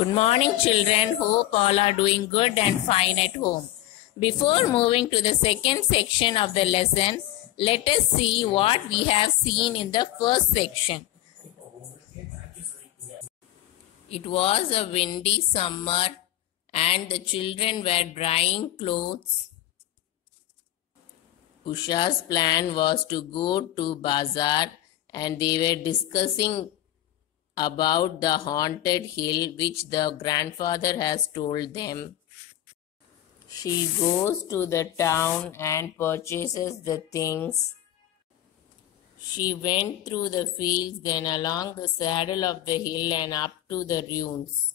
Good morning, children. Hope all are doing good and fine at home. Before moving to the second section of the lesson, let us see what we have seen in the first section. It was a windy summer and the children were drying clothes. Usha's plan was to go to bazaar and they were discussing about the haunted hill which the grandfather has told them. She goes to the town and purchases the things. She went through the fields, then along the saddle of the hill and up to the ruins.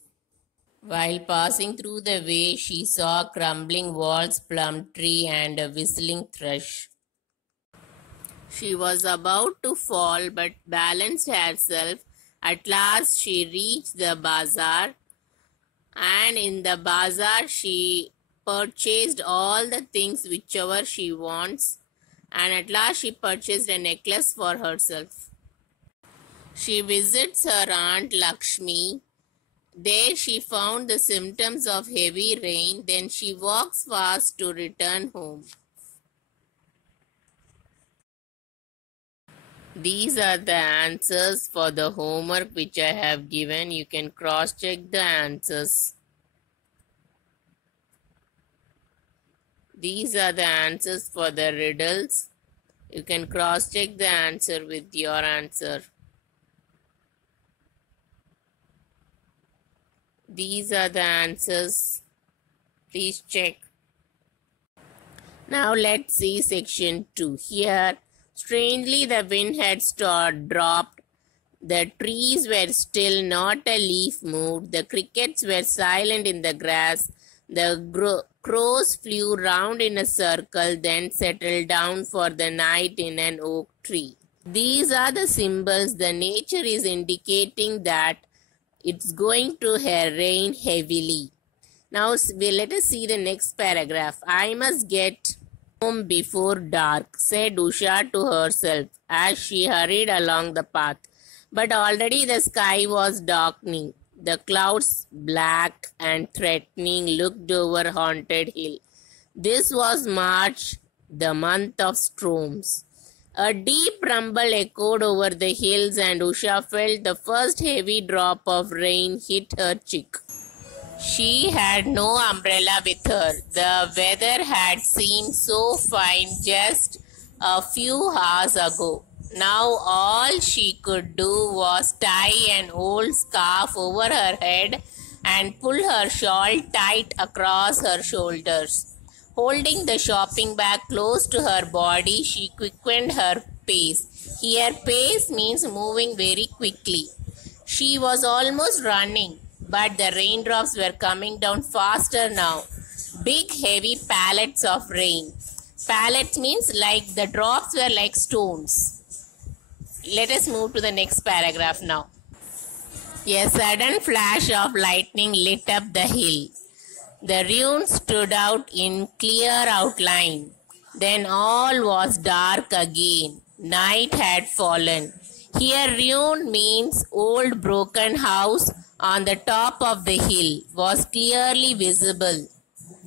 While passing through the way, she saw crumbling walls, plum tree and a whistling thrush. She was about to fall but balanced herself. At last she reached the bazaar, and in the bazaar she purchased all the things whichever she wants, and at last she purchased a necklace for herself. She visits her aunt Lakshmi. There she found the symptoms of heavy rain. Then she walks fast to return home. These are the answers for the homework which I have given. You can cross-check the answers. These are the answers for the riddles. You can cross-check the answer with your answer. These are the answers. Please check. Now let's see section 2. Here, strangely the wind had dropped. The trees were still, not a leaf moved. The crickets were silent in the grass. The crows flew round in a circle, then settled down for the night in an oak tree. These are the symbols. The nature is indicating that it's going to rain heavily. Now let us see the next paragraph. I must get home before dark, said Usha to herself as she hurried along the path. But already the sky was darkening. The clouds, black and threatening, looked over Haunted Hill. This was March, the month of storms. A deep rumble echoed over the hills and Usha felt the first heavy drop of rain hit her cheek. She had no umbrella with her. The weather had seemed so fine just a few hours ago. Now all she could do was tie an old scarf over her head and pull her shawl tight across her shoulders. Holding the shopping bag close to her body, she quickened her pace. Here, pace means moving very quickly. She was almost running, but the raindrops were coming down faster now. Big, heavy pallets of rain. Pallets means like the drops were like stones. Let us move to the next paragraph now. A sudden flash of lightning lit up the hill. The ruins stood out in clear outline. Then all was dark again. Night had fallen. Here ruin means old broken house on the top of the hill was clearly visible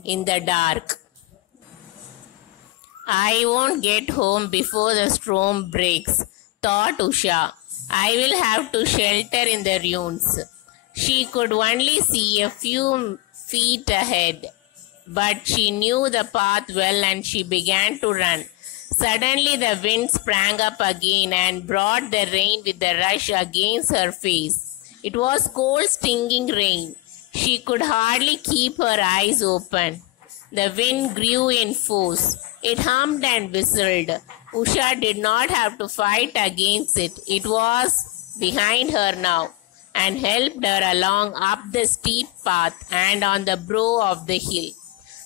in the dark. I won't get home before the storm breaks, thought Usha. I will have to shelter in the ruins. She could only see a few feet ahead, but she knew the path well and she began to run. Suddenly the wind sprang up again and brought the rain with a rush against her face. It was cold, stinging rain. She could hardly keep her eyes open. The wind grew in force. It hummed and whistled. Usha did not have to fight against it. It was behind her now and helped her along up the steep path and on the brow of the hill.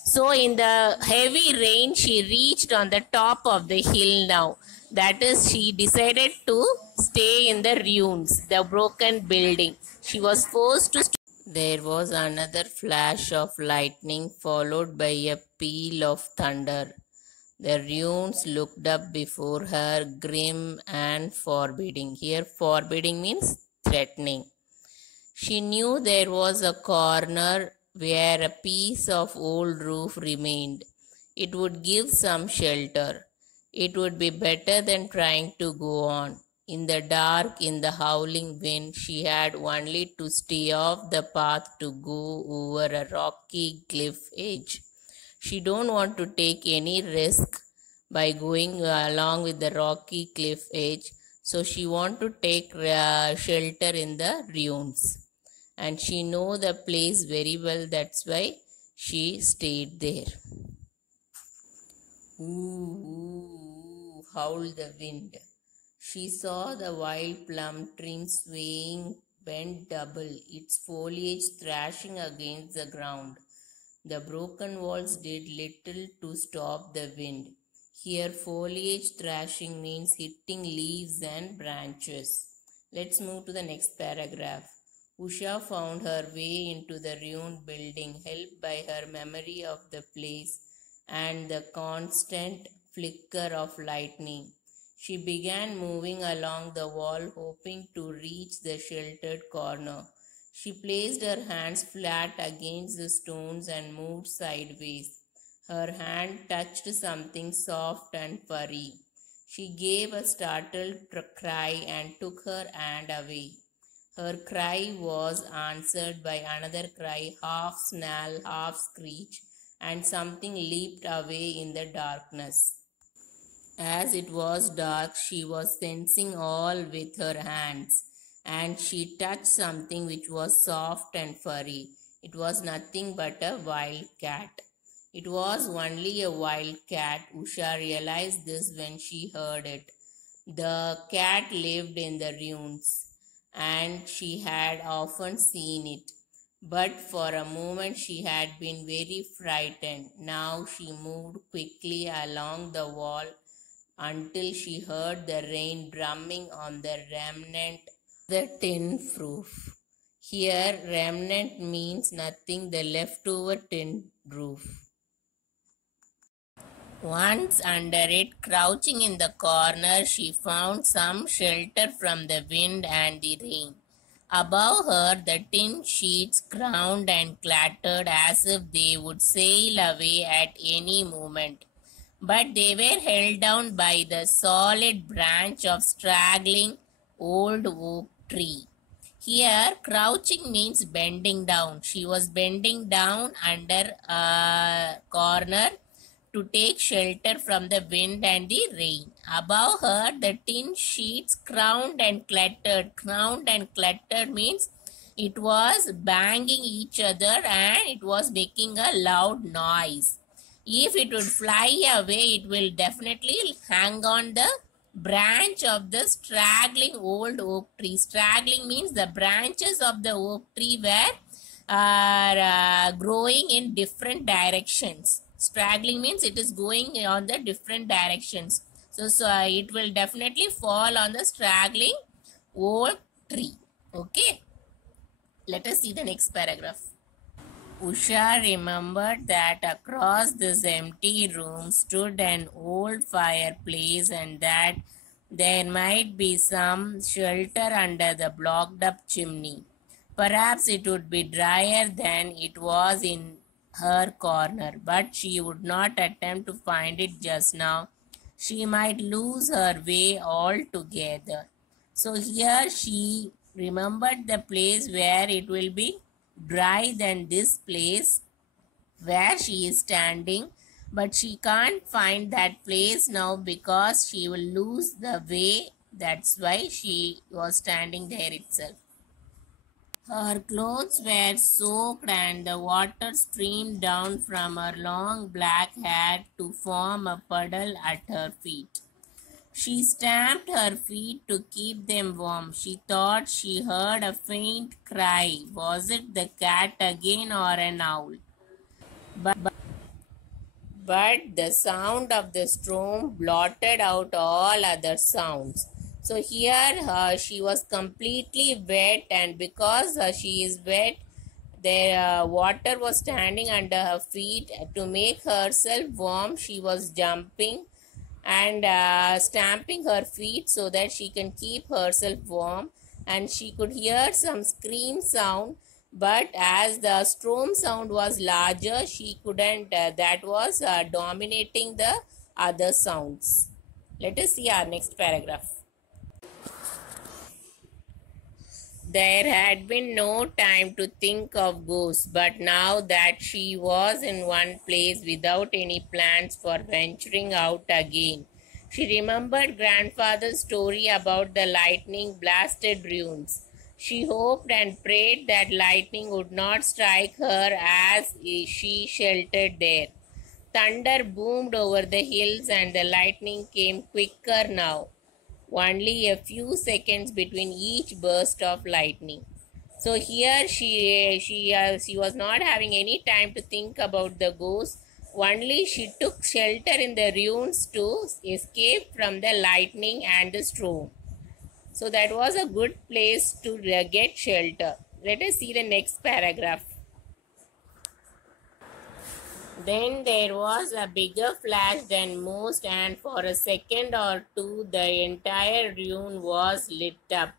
So in the heavy rain, she reached on the top of the hill now. That is, she decided to stay in the ruins, the broken building. She was forced to. There was another flash of lightning followed by a peal of thunder. The ruins looked up before her, grim and forbidding. Here, forbidding means threatening. She knew there was a corner where a piece of old roof remained. It would give some shelter. It would be better than trying to go on. In the dark, in the howling wind, she had only to stay off the path to go over a rocky cliff edge. She don't want to take any risk by going along with the rocky cliff edge, so she want to take shelter in the ruins, and she know the place very well. That's why she stayed there. Ooh, ooh, howled the wind. She saw the wild plum tree swaying bent double, its foliage thrashing against the ground. The broken walls did little to stop the wind. Here, foliage thrashing means hitting leaves and branches. Let's move to the next paragraph. Usha found her way into the ruined building, helped by her memory of the place and the constant flicker of lightning. She began moving along the wall, hoping to reach the sheltered corner. She placed her hands flat against the stones and moved sideways. Her hand touched something soft and furry. She gave a startled cry and took her hand away. Her cry was answered by another cry, half snarl, half screech, and something leaped away in the darkness. As it was dark, she was sensing all with her hands, and she touched something which was soft and furry. It was nothing but a wild cat. It was only a wild cat. Usha realized this when she heard it. The cat lived in the ruins, and she had often seen it. But for a moment she had been very frightened. Now she moved quickly along the wall until she heard the rain drumming on the remnant of the tin roof. Here, remnant means nothing, the leftover tin roof. Once under it, crouching in the corner, she found some shelter from the wind and the rain. Above her, the tin sheets ground and clattered as if they would sail away at any moment, but they were held down by the solid branch of straggling old oak tree. Here, crouching means bending down. She was bending down under a corner to take shelter from the wind and the rain. Above her, the tin sheets crowned and clattered. Crowned and clattered means it was banging each other and it was making a loud noise. If it would fly away, it will definitely hang on the branch of the straggling old oak tree. Straggling means the branches of the oak tree were growing in different directions. Straggling means it is going on the different directions. So it will definitely fall on the straggling oak tree. Okay. Let us see the next paragraph. Usha remembered that across this empty room stood an old fireplace and that there might be some shelter under the blocked up chimney. Perhaps it would be drier than it was in her corner, but she would not attempt to find it just now. She might lose her way altogether. So here she remembered the place where it will be dry than this place where she is standing, but she can't find that place now because she will lose the way. That's why she was standing there itself. Her clothes were soaked and the water streamed down from her long black hair to form a puddle at her feet. She stamped her feet to keep them warm. She thought she heard a faint cry. Was it the cat again or an owl? But the sound of the storm blotted out all other sounds. So here she was completely wet, and because she is wet, the water was standing under her feet. To make herself warm, she was jumping and stamping her feet so that she can keep herself warm. and she could hear some scream sound, but as the storm sound was larger, she couldn't, that was dominating the other sounds. Let us see our next paragraph. There had been no time to think of ghosts, but now that she was in one place without any plans for venturing out again, she remembered grandfather's story about the lightning blasted ruins. She hoped and prayed that lightning would not strike her as she sheltered there. Thunder boomed over the hills and the lightning came quicker now, only a few seconds between each burst of lightning. So here she was not having any time to think about the ghost. Only she took shelter in the ruins to escape from the lightning and the storm. So that was a good place to get shelter. Let us see the next paragraph. Then there was a bigger flash than most, and for a second or two the entire room was lit up.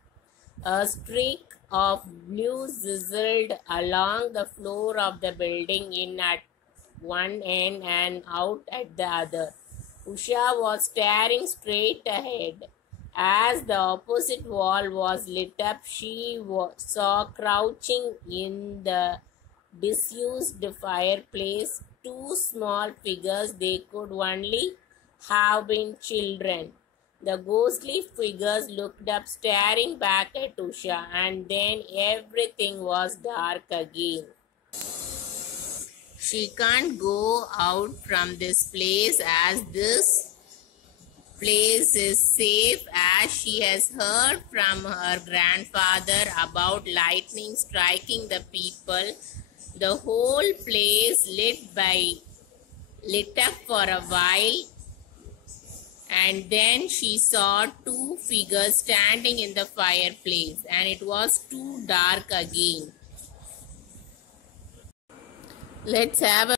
A streak of blue sizzled along the floor of the building in at one end and out at the other. Usha was staring straight ahead. As the opposite wall was lit up, she saw crouching in the disused fireplace two small figures. They could only have been children. The ghostly figures looked up, staring back at Usha, and then everything was dark again. She can't go out from this place, as this place is safe, as she has heard from her grandfather about lightning striking the people. The whole place lit up for a while, and then she saw two figures standing in the fireplace, and it was too dark again. Let's have a